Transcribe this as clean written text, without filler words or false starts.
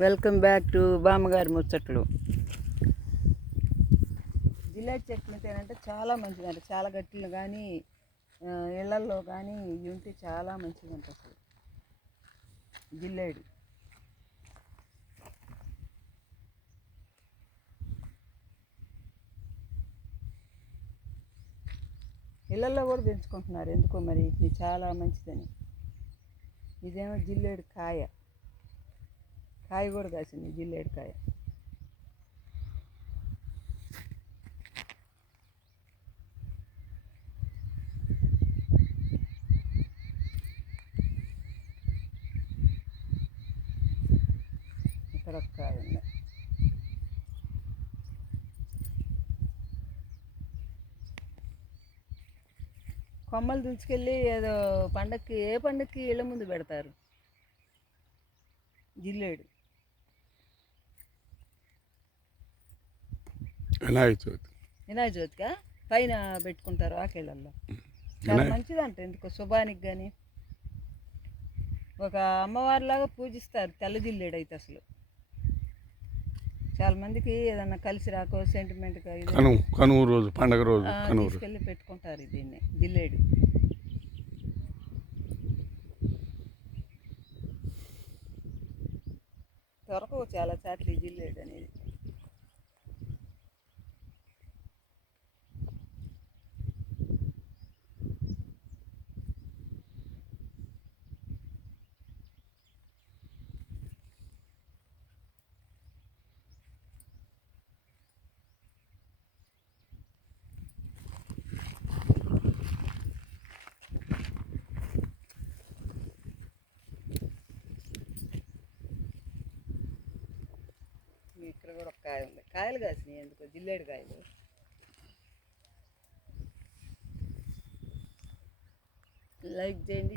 Welcome back to బామ్మగారి ముచ్చట్లు. జిలేబీ చెట్లు తినంటే చాలా మంచిదంట. చాలా గట్టిలు కానీ ఇళ్ళల్లో కానీ ఇవి ఉంటే చాలా మంచిదంట. అసలు జిల్లేడు ఇళ్ళల్లో కూడా పెంచుకుంటున్నారు ఎందుకో మరి. ఇది చాలా మంచిదని. ఇదేమో జిల్లేడు కాయ కూడా కాసింది. జిల్లేడు కాయ ఇక్కడ ఒక కాయ ఉంది. కొమ్మలు దుంచుకెళ్ళి ఏదో పండక్కి, ఏ పండక్కి ఇళ్ళ ముందు పెడతారు జిల్లేడు. వినాయక చవితిగా పైన పెట్టుకుంటారు ఆకేళ్ళల్లో. చాలా మంచిదంట. ఎందుకో శుభానికి కానీ ఒక అమ్మవారిలాగా పూజిస్తారు తెల్ల జిల్లేడు అయితే. అసలు చాలా మందికి ఏదన్నా కలిసి రాకో సెంటిమెంట్గా కనుమ రోజు పండగ రోజు తీసుకెళ్ళి పెట్టుకుంటారు దీన్ని జిల్లేడు. దొరకవు చాలా సార్లు ఈ జిల్లేడు అనేది. ఇక్కడ కూడా ఒక కాయ ఉంది. కాయలు కాసినాయి ఎందుకో జిల్లేడు కాయలు. లైక్ చేయండి.